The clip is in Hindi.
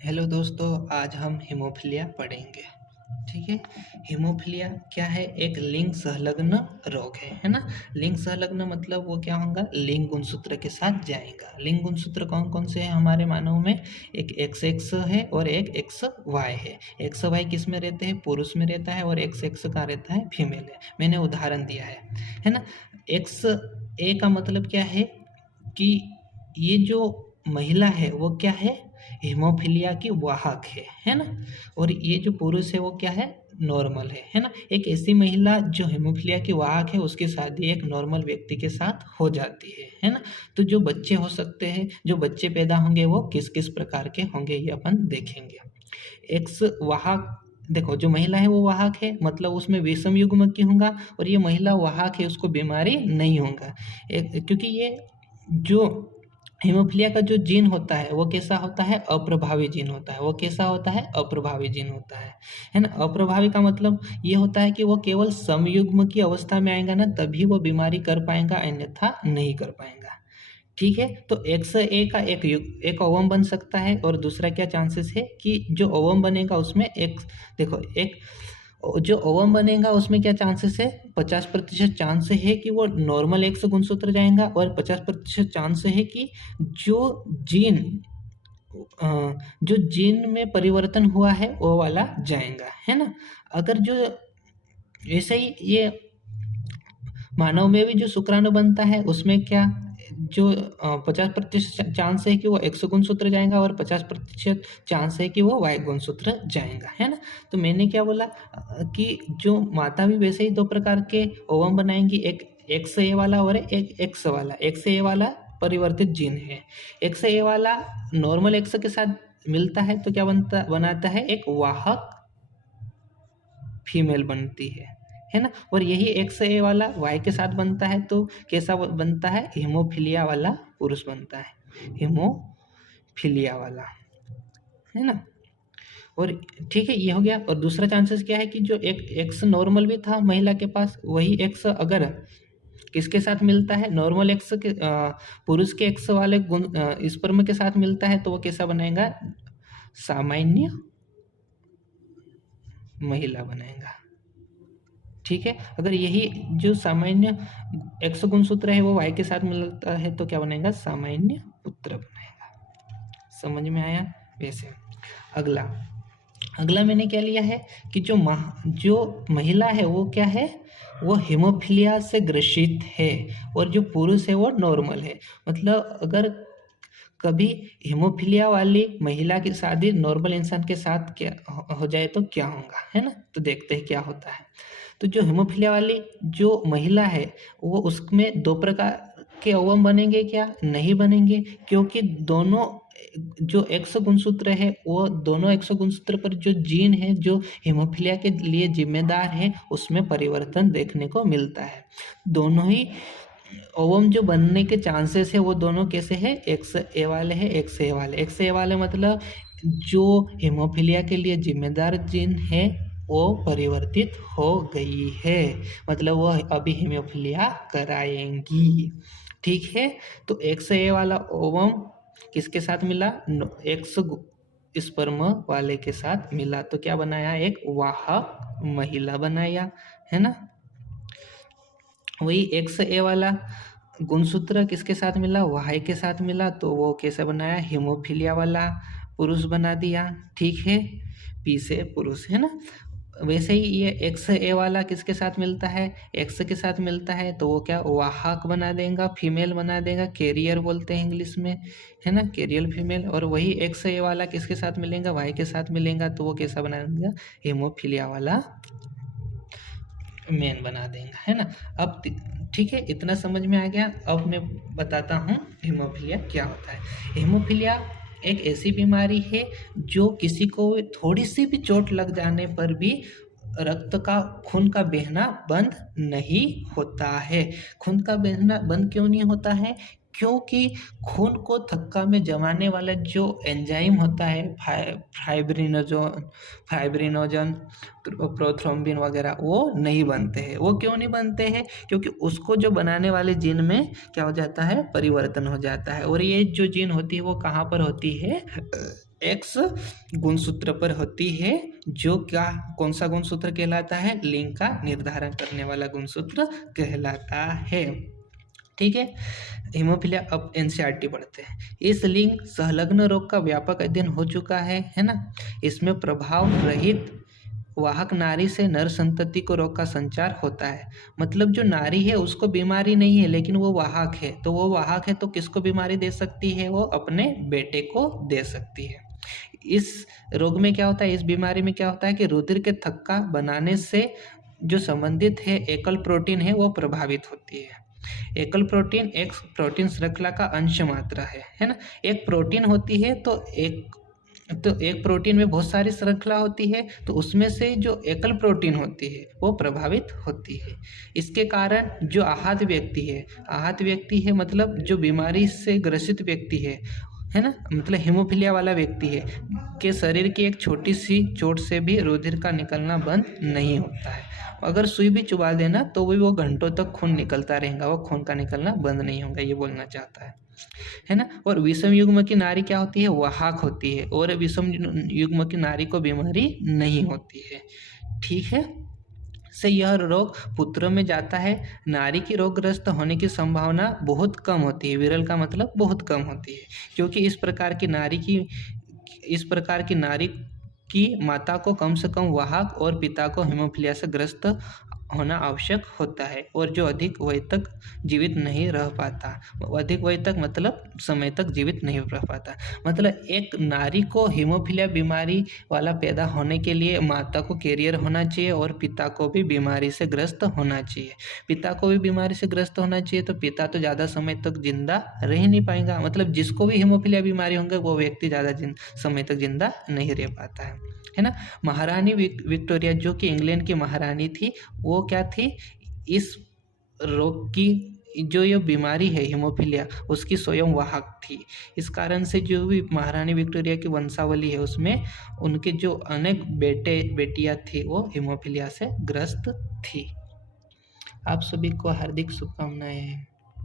हेलो दोस्तों, आज हम हीमोफीलिया पढ़ेंगे। ठीक है। हीमोफीलिया क्या है? एक लिंग संलग्न रोग है ना। लिंग संलग्न मतलब वो क्या होगा? लिंग गुणसूत्र के साथ जाएगा। लिंग गुणसूत्र कौन कौन से हैं हमारे मानव में? एक एक्स एक्स है और एक एक्स वाई है। एक्स वाई किस में रहते हैं? पुरुष में रहता है। और एक्स एक्स का रहता है फीमेल है। मैंने उदाहरण दिया है ना। एक्स ए का मतलब क्या है कि ये जो महिला है वो क्या है? हीमोफीलिया की वाहक है ना। और ये जो पुरुष है वो क्या है? नॉर्मल है ना। एक ऐसी महिला जो हीमोफीलिया की वाहक है उसकी शादी एक नॉर्मल व्यक्ति के साथ हो जाती है ना। तो जो बच्चे हो सकते हैं, जो बच्चे पैदा होंगे वो किस किस प्रकार के होंगे ये अपन देखेंगे। एक्स वाहक, देखो जो महिला है वो वाहक है मतलब उसमें विषम युग्म की होगा। और ये महिला वाहक है, उसको बीमारी नहीं होगा। क्योंकि ये जो हीमोफीलिया का जो जीन होता है वो कैसा होता है? अप्रभावी जीन होता है। वो कैसा होता है? अप्रभावी जीन होता है ना। अप्रभावी का मतलब ये होता है कि वो केवल समयुग्म की अवस्था में आएगा ना तभी वो बीमारी कर पाएगा, अन्यथा नहीं कर पाएगा। ठीक है। तो एक्स ए का एक ओवम बन सकता है। और दूसरा क्या चांसेस है कि जो ओवम बनेगा उसमें एक, देखो एक जो ओवम बनेगा उसमें क्या चांसेस है? 50% चांस है कि वो नॉर्मल एक्स गुणसूत्र जाएगा। और 50% चांस है कि जो जीन जो जीन में परिवर्तन हुआ है वो वाला जाएगा, है ना। अगर जो ऐसे ही ये मानव में भी जो शुक्राणु बनता है उसमें क्या जो 50% चांस है कि वो एक्स गुणसूत्र जाएगा और 50% चांस है कि वो वाई गुणसूत्र जाएगा, है ना। तो मैंने क्या बोला कि जो माता भी वैसे ही दो प्रकार के ओवम बनाएंगी, एक एक्स ए वाला और एक एक्स वाला। एक्स ए वाला परिवर्तित जीन है। एक्स ए वाला नॉर्मल एक्स के साथ मिलता है तो क्या बनाता है? एक वाहक फीमेल बनती है ना। और यही एक्स ए वाला वाई के साथ बनता है तो कैसा बनता है? हीमोफीलिया वाला पुरुष बनता है, हीमोफीलिया वाला, है ना। और ठीक है, ये हो गया। और दूसरा चांसेस क्या है कि जो एक एक्स नॉर्मल भी था महिला के पास, वही एक्स अगर किसके साथ मिलता है? नॉर्मल एक्स के पुरुष के एक्स वाले गुण स्पर्म के साथ मिलता है तो वो कैसा बनेगा? सामान्य महिला बनेगा। ठीक है। अगर यही जो सामान्य एक्स गुणसूत्र है वो वाई के साथ मिलता है तो क्या बनेगा? सामान्य पुत्र बनेगा। समझ में आया? वैसे अगला अगला मैंने क्या लिया है कि जो महिला है वो क्या है? वो हीमोफीलिया से ग्रसित है। और जो पुरुष है वो नॉर्मल है। मतलब अगर कभी हीमोफीलिया वाली महिला की शादी नॉर्मल इंसान के साथ क्या हो जाए तो क्या होगा, है ना। तो देखते हैं क्या होता है। तो जो हीमोफीलिया वाली जो महिला है वो उसमें दो प्रकार के ओवम बनेंगे क्या? नहीं बनेंगे, क्योंकि दोनों जो एक्स गुणसूत्र है वो दोनों एक्स गुणसूत्र पर जो जीन है जो हीमोफीलिया के लिए जिम्मेदार है उसमें परिवर्तन देखने को मिलता है। दोनों ही ओवम जो बनने के चांसेस है वो दोनों कैसे है? एक्स ए वाले है, एक्स ए वाले। एक्स ए वाले मतलब जो हीमोफीलिया के लिए जिम्मेदार जीन है वो परिवर्तित हो गई है, मतलब वो अभी हीमोफीलिया कराएंगी। ठीक है। तो एक्स ए वाला ओवम किसके साथ मिला? एक्स स्पर्म वाले के साथ मिला तो क्या बनाया? एक वाहक महिला बनाया, है ना। वही एक्स ए वाला गुणसूत्र किसके साथ मिला? वाई के साथ मिला तो वो कैसे बनाया? हीमोफीलिया वाला पुरुष बना दिया। ठीक है, पी से पुरुष, है ना। वैसे ही ये एक्स ए वाला किसके साथ मिलता है? एक्स के साथ मिलता है तो वो क्या? वाहक बना देगा, फीमेल बना देगा, कैरियर बोलते हैं इंग्लिश में, है ना, कैरियर फीमेल। और वही एक्स ए वाला किसके साथ मिलेगा? वाई के साथ मिलेगा तो वो कैसा बना देगा? हीमोफीलिया वाला मेन बना देगा, है ना। अब ठीक है, इतना समझ में आ गया। अब मैं बताता हूँ हीमोफीलिया क्या होता है। हीमोफीलिया एक ऐसी बीमारी है जो किसी को थोड़ी सी भी चोट लग जाने पर भी खून का बहना बंद नहीं होता है। खून का बहना बंद क्यों नहीं होता है? क्योंकि खून को थक्का में जमाने वाला जो एंजाइम होता है, फाइब्रिनोजन, प्रोथ्रोम्बिन वगैरह, वो नहीं बनते हैं। वो क्यों नहीं बनते हैं? क्योंकि उसको जो बनाने वाले जीन में क्या हो जाता है? परिवर्तन हो जाता है। और ये जो जीन होती है वो कहाँ पर होती है? एक्स गुणसूत्र पर होती है, जो क्या कौन सा गुणसूत्र कहलाता है? लिंग का निर्धारण करने वाला गुणसूत्र कहलाता है। ठीक है, हीमोफीलिया। अब एनसीईआरटी पढ़ते हैं। इस लिंग संलग्न रोग का व्यापक अध्ययन हो चुका है ना। इसमें प्रभाव रहित वाहक नारी से नर संतति को रोग का संचार होता है। मतलब जो नारी है उसको बीमारी नहीं है, लेकिन वो वाहक है, तो वो वाहक है तो किसको बीमारी दे सकती है? वो अपने बेटे को दे सकती है। इस रोग में क्या होता है, इस बीमारी में क्या होता है कि रुधिर के थक्का बनाने से जो संबंधित है एकल प्रोटीन है वो प्रभावित होती है। एकल प्रोटीन एक प्रोटीन श्रृंखला का अंश मात्र है ना। एक प्रोटीन होती है तो एक प्रोटीन में बहुत सारी श्रृंखला होती है, तो उसमें से जो एकल प्रोटीन होती है वो प्रभावित होती है। इसके कारण जो आहत व्यक्ति है मतलब जो बीमारी से ग्रसित व्यक्ति है ना, मतलब हीमोफीलिया वाला व्यक्ति है के शरीर की एक छोटी सी चोट से भी रुधिर का निकलना बंद नहीं होता है। अगर सुई भी चुबा देना तो भी वो घंटों तक खून निकलता रहेगा, वो खून का निकलना बंद नहीं होगा, ये बोलना चाहता है ना। और विषम युग्म की नारी क्या होती है? वाहक होती है, और विषम युग्म की नारी को बीमारी नहीं होती है। ठीक है, से यह रोग पुत्रों में जाता है। नारी की रोगग्रस्त होने की संभावना बहुत कम होती है। विरल का मतलब बहुत कम होती है, क्योंकि इस प्रकार की नारी की माता को कम से कम वाहक और पिता को हीमोफीलिया से ग्रस्त होना आवश्यक होता है, और जो अधिक वय तक जीवित नहीं रह पाता। अधिक वय तक मतलब समय तक जीवित नहीं रह पाता। मतलब एक नारी को हीमोफीलिया बीमारी वाला पैदा होने के लिए माता को कैरियर होना चाहिए और पिता को भी बीमारी से ग्रस्त होना चाहिए। पिता को भी बीमारी से ग्रस्त होना चाहिए तो पिता तो ज़्यादा समय तक जिंदा रह नहीं पाएगा। मतलब जिसको भी हीमोफीलिया बीमारी होंगे वो व्यक्ति ज़्यादा समय तक जिंदा नहीं रह पाता है ना। महारानी विक्टोरिया जो कि इंग्लैंड की महारानी थी, वो क्या थी? इस रोग की जो ये बीमारी है हीमोफीलिया उसकी स्वयं वाहक थी। इस कारण से जो भी महारानी विक्टोरिया की वंशावली है उसमें उनके जो अनेक बेटियां थी वो हीमोफीलिया से ग्रस्त थी। आप सभी को हार्दिक शुभकामनाएं।